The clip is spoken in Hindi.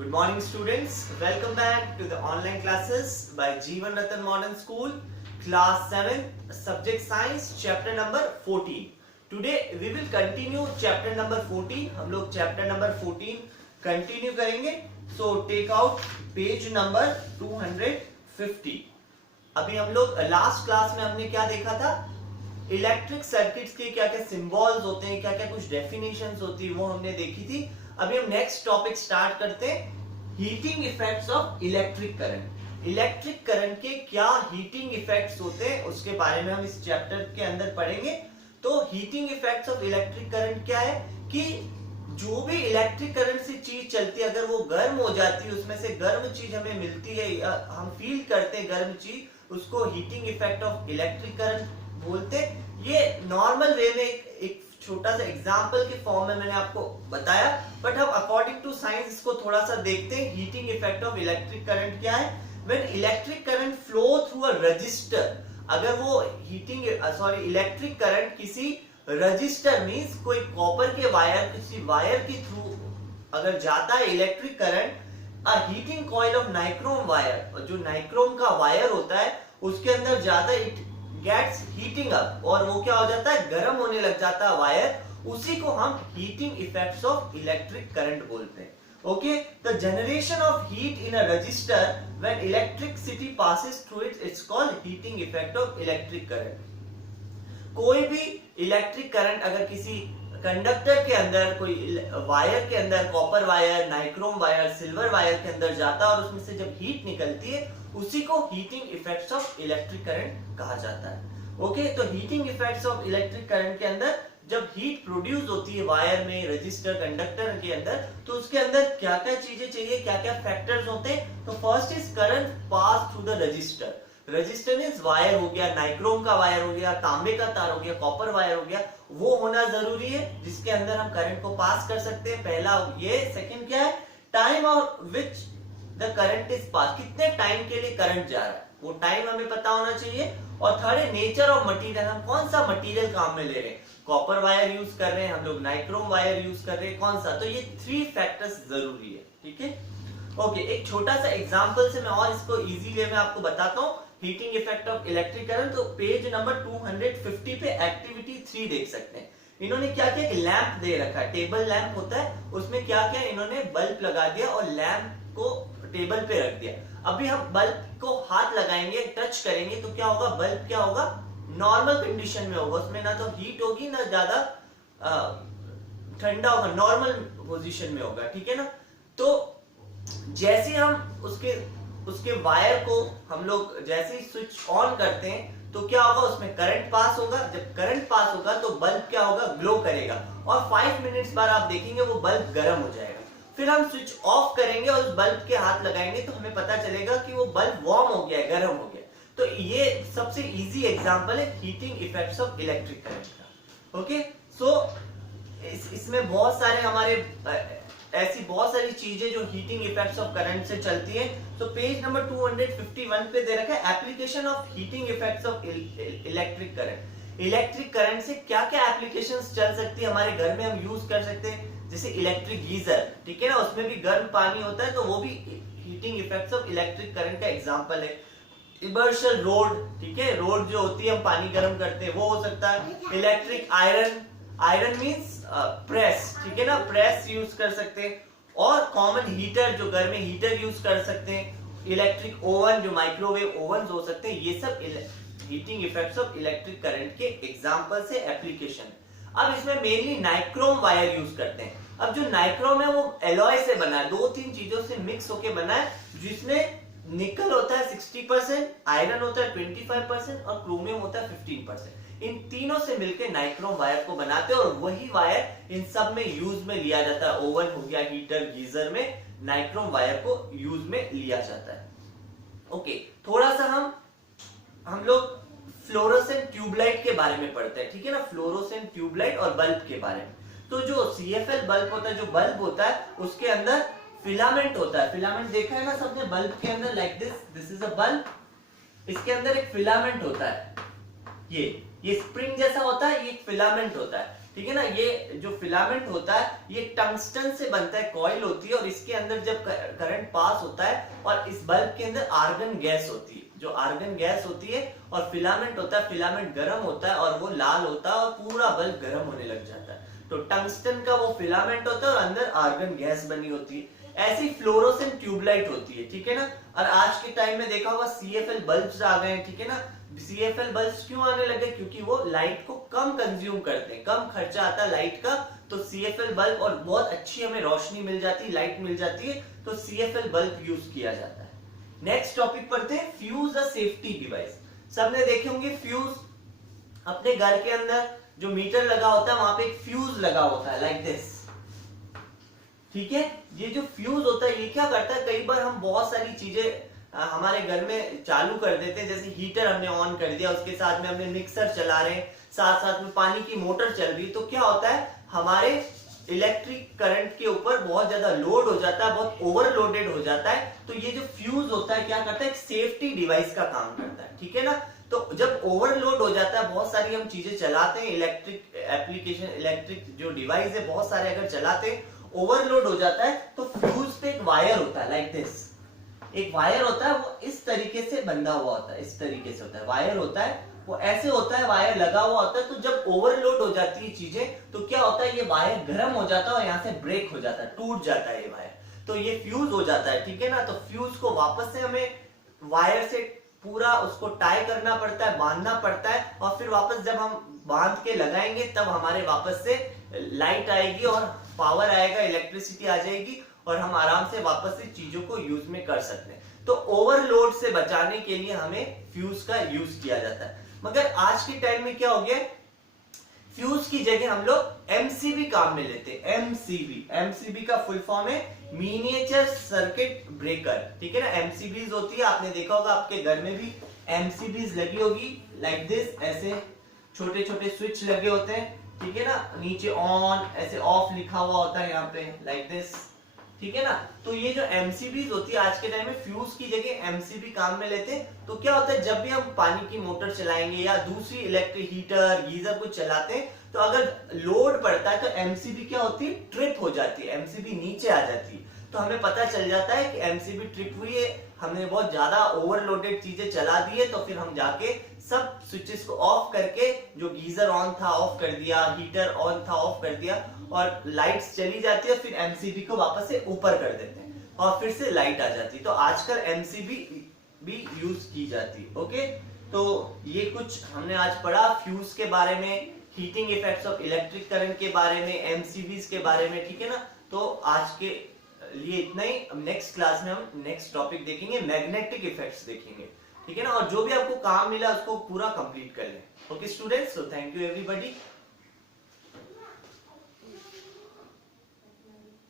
Good morning students. Welcome back to the online classes by Jeevan Ratan Modern School, class 7, subject science, chapter number 14. Today we will continue chapter number 14. हम लोग chapter number 14 continue करेंगे. So take out page number 250. अभी हम लोग लास्ट क्लास में हमने क्या देखा था, इलेक्ट्रिक सर्किट्स के क्या क्या सिंबल्स होते हैं, क्या क्या कुछ डेफिनेशंस होती है, वो हमने देखी थी. अभी हम नेक्स्ट टॉपिक स्टार्ट करते हैं, heating effects of electric current. Electric current के क्या हीटिंग इफेक्ट्स होते हैं उसके बारे में हम इस चैप्टर के अंदर पढ़ेंगे. तो heating effects of electric current क्या है कि जो भी इलेक्ट्रिक करंट से चीज चलती है, अगर वो गर्म हो जाती है, उसमें से गर्म चीज हमें मिलती है, हम फील करते हैं गर्म चीज, उसको heating effect of electric current बोलते. ये नॉर्मल वे में एक छोटा सा एग्जांपल के फॉर्म में मैंने आपको बताया, बट हम अकॉर्डिंग टू साइंस इसको थोड़ा सा देखते हैं. Heating effect of electric current क्या है? When electric current flow through a resistor, अगर वो इलेक्ट्रिक करंट किसी रजिस्टर मींस कोई कॉपर के वायर, किसी वायर के थ्रू अगर जाता है electric current, a heating coil of nichrome wire, जो नाइक्रोम का वायर होता है उसके अंदर जाता है, इट गेट्स हीटिंग अप, और वो क्या हो जाता है, गर्म होने लग जाता है वायर. उसी को हम heating effects of electric current बोलते हैं. Okay, the generation of heat in a resistor when electricity passes through it, it's called heating effect of electric current. कोई भी इलेक्ट्रिक करंट अगर किसी कंडक्टर के अंदर, कोई वायर के अंदर, copper wire, nichrome wire, silver wire के अंदर जाता है और उसमें से जब हीट निकलती है, उसी को heating effects of electric current कहा जाता है. ओके, तो heating effects of electric current के अंदर जब हीट प्रोड्यूस होती है वायर में, रजिस्टर, कंडक्टर के अंदर, तो उसके अंदर क्या क्या चीजें चाहिए, क्या क्या फैक्टर्स होते हैं. तो first is current pass through the register. Register means wire हो गया, नाइक्रोम का वायर हो गया, तांबे का तार हो गया, कॉपर वायर हो गया, वो होना जरूरी है जिसके अंदर हम करंट को पास कर सकते हैं. पहला ये. सेकंड क्या है? टाइम और which the current is pass, कितने टाइम के लिए करंट जा रहा है, वो टाइम हमें पता होना चाहिए. और थर्ड है नेचर ऑफ मटेरियल, हम कौन सा मटेरियल काम में ले रहे हैं, कॉपर वायर यूज कर रहे हैं हम लोग, नाइक्रोम वायर यूज कर रहे हैं, कौन सा. तो ये 3 फैक्टर्स जरूरी है. ठीक है. ओके, एक छोटा सा एग्जांपल से मैं और इसको इजी वे में आपको बताता हूँ, heating effect of electric current. तो पेज नंबर 250 पे एक्टिविटी 3 देख सकते हैं. इन्होंने क्या किया कि लैंप दे रखा है, टेबल लैंप होता है, उसमें क्या किया इन्होंने, बल्ब लगा दिया और लैंप को टेबल पे रख दिया. अभी हम बल्ब को हाथ लगाएंगे, टच करेंगे, तो क्या होगा, बल्ब क्या होगा, नॉर्मल कंडीशन में होगा, उसमें ना तो हीट होगी ना ज्यादा ठंडा होगा, नॉर्मल पोजीशन में होगा. ठीक है ना. तो जैसे हम उसके वायर को हम लोग जैसे ही स्विच ऑन करते हैं, तो क्या होगा, उसमें करंट पास होगा. जब करंट पास होगा तो बल्ब क्या होगा, ग्लो करेगा, और 5 मिनट्स बाद आप देखेंगे वो बल्ब गर्म हो जाएगा. फिर हम स्विच ऑफ करेंगे और उस बल्ब के हाथ लगाएंगे, तो हमें पता चलेगा कि वो बल्ब वार्म हो गया है, गर्म हो गया. तो ये सबसे इजी एग्जांपल है heating effects of electric current का. ओके, सो इसमें बहुत सारे हमारे ऐसी बहुत सारी चीजें जो हीटिंग इफेक्ट्स ऑफ करंट से चलती हैं. तो पेज नंबर 251 पे दे रखा है application of heating effects of electric current. Electric current से क्या क्या एप्लीकेशंस चल सकती है हमारे घर में, हम यूज कर सकते हैं. जैसे इलेक्ट्रिक गीजर, ठीक है ना, उसमें भी गर्म पानी होता है, तो वो भी heating effects of electric current का एग्जांपल है. इमर्सल रोड, ठीक है, रोड जो होती है हम पानी गर्म करते हैं, वो हो सकता है. Electric iron, iron means press, ठीक है ना, प्रेस यूज कर सकते हैं. और कॉमन हीटर, जो घर में हीटर यूज कर सकते हैं. इलेक्ट्रिक ओवन, जो माइक्रोवेव ओवन हो सकते हैं. ये सब heating effects of electric current के एग्जांपल से एप्लीकेशन. अब इसमें मेनली नाइक्रोम वायर यूज करते हैं. अब जो नाइक्रोम है वो एलॉय से बना है, 2-3 चीजों से मिक्स होके बना है, जिसमें निकल होता है 60%, आयरन होता है 25% और क्रोमियम होता है 15%. इन तीनों से मिलकर नाइक्रोम वायर को बनाते हैं, और वही वायर इन सब में यूज में लिया जाता है. ओवन हो गया, हीटर, गीजर में नाइक्रोम वायर को यूज में लिया जाता है. ओके, थोड़ा सा हम लोग फ्लोरोसेंट ट्यूबलाइट के बारे में पढ़ते हैं. ठीक है ना, फ्लोरोसेंट ट्यूबलाइट और बल्ब के बारे में. तो जो CFL बल्ब होता है, जो बल्ब होता है, उसके अंदर फिलामेंट होता है. फिलामेंट देखा है ना सबने, बल्ब के अंदर like this is a bulb, इसके अंदर एक फिलामेंट होता है. ये स्प्रिंग जैसा होता है, ये एक फिलामेंट होता है. ठीक है ना। ये जो फिलामेंट होता है ये टंगस्टन से बनता है, कॉइल होती है और इसके अंदर जब करंट पास होता है और इस बल्ब के अंदर आर्गन गैस होती है, जो आर्गन गैस होती है और फिलामेंट होता है, फिलामेंट गर्म होता है और वो लाल होता है और पूरा बल्ब गर्म होने लग जाता है। तो टंगस्टन का वो फिलामेंट होता है और अंदर आर्गन गैस बनी होती है। ऐसी फ्लोरोसेंट ट्यूबलाइट होती है, ठीक है ना। और आज के टाइम में देखा होगा CFL बल्ब्स आ गए हैं, ठीक है ना। CFL बल्ब्स क्यों आने लगे, क्योंकि वो लाइट को कम कंज्यूम करते हैं, कम खर्चा आता है लाइट का, तो CFL बल्ब और बहुत अच्छी हमें रोशनी मिल जाती है, लाइट मिल जाती है, तो CFL बल्ब यूज किया जाता है। नेक्स्ट टॉपिक पढ़ते हैं, फ्यूज अ सेफ्टी डिवाइस। सबने देखे होंगे फ्यूज, अपने घर के अंदर जो मीटर लगा होता है वहां पे एक फ्यूज लगा होता है लाइक दिस, ठीक है। ये जो फ्यूज होता है ये क्या करता है, कई बार हम बहुत सारी चीजें हमारे घर में चालू कर देते हैं, जैसे हीटर हमने ऑन कर दिया, उसके साथ में हमने मिक्सर चला रहे हैं, साथ साथ में पानी की मोटर चल रही है, तो क्या होता है हमारे इलेक्ट्रिक करंट के ऊपर बहुत ज्यादा लोड हो जाता है, बहुत ओवरलोडेड हो जाता है। तो ये जो फ्यूज होता है क्या करता है, एक सेफ्टी डिवाइस का काम करता है, ठीक है ना। तो जब ओवरलोड हो जाता है, बहुत सारी हम चीजें चलाते हैं, इलेक्ट्रिक एप्लीकेशन, इलेक्ट्रिक जो डिवाइस है बहुत सारे अगर चलाते हैं, ओवरलोड हो जाता है, तो फ्यूज पे एक वायर होता है लाइक दिस, एक वायर होता है, वो इस तरीके से बंधा हुआ होता है, इस तरीके से होता है, वायर होता है, वो ऐसे होता है, वायर लगा हुआ होता है। तो जब ओवरलोड हो जाती है चीजें तो क्या होता है, ये वायर गर्म हो जाता है और यहाँ से ब्रेक हो जाता है, टूट जाता है ये वायर, तो ये फ्यूज हो जाता है, ठीक है ना। तो फ्यूज को वापस से हमें वायर से पूरा उसको टाई करना पड़ता है, बांधना पड़ता है, और फिर वापस जब हम बांध के लगाएंगे तब हमारे वापस से लाइट आएगी और पावर आएगा, इलेक्ट्रिसिटी आ जाएगी और हम आराम से वापस से चीजों को यूज में कर सकते हैं। तो ओवरलोड से बचाने के लिए हमें फ्यूज का यूज किया जाता है। मगर आज के टाइम में क्या हो गया, फ्यूज की जगह हम लोग एमसीबी काम में लेते हैं। एमसीबी का फुल फॉर्म है मिनिएचर सर्किट ब्रेकर, ठीक है ना। एमसीबीज होती है, आपने देखा होगा आपके घर में भी एमसीबीज लगी होगी लाइक दिस, ऐसे छोटे छोटे स्विच लगे होते हैं, ठीक है ना। नीचे ऑन, ऐसे ऑफ लिखा हुआ होता है यहाँ पे लाइक दिस, ठीक है ना। तो ये जो एमसीबीज होती है आज के टाइम में फ्यूज की जगह एमसीबी काम में लेते हैं। तो क्या होता है, जब भी हम पानी की मोटर चलाएंगे या दूसरी इलेक्ट्रिक हीटर गीजर कुछ चलाते हैं, तो अगर लोड पड़ता है तो एमसीबी क्या होती है, ट्रिप हो जाती है, एमसीबी नीचे आ जाती है। तो हमें पता चल जाता है कि एमसीबी ट्रिप हुई है, हमने बहुत ज्यादा ओवरलोडेड चीजें चला दी है, तो फिर हम जाके सब स्विचेस को ऑफ करके, जो गीजर ऑन था ऑफ कर दिया, हीटर ऑन था ऑफ कर दिया, और लाइट्स चली जाती है, फिर एमसीबी को वापस से ऊपर कर देते हैं और फिर से लाइट आ जाती है। तो आजकल एमसीबी भी यूज की जाती है। ओके, तो ये कुछ हमने आज पढ़ा फ्यूज के बारे में, heating effects of electric current के बारे में, एमसीबीज के बारे में, ठीक है ना। तो आज के लिए इतना ही। नेक्स्ट क्लास में हम नेक्स्ट टॉपिक देखेंगे, मैग्नेटिक इफेक्ट्स देखेंगे, ठीक है ना। और जो भी आपको काम मिला उसको पूरा कंप्लीट कर लें। Okay students, so thank you everybody.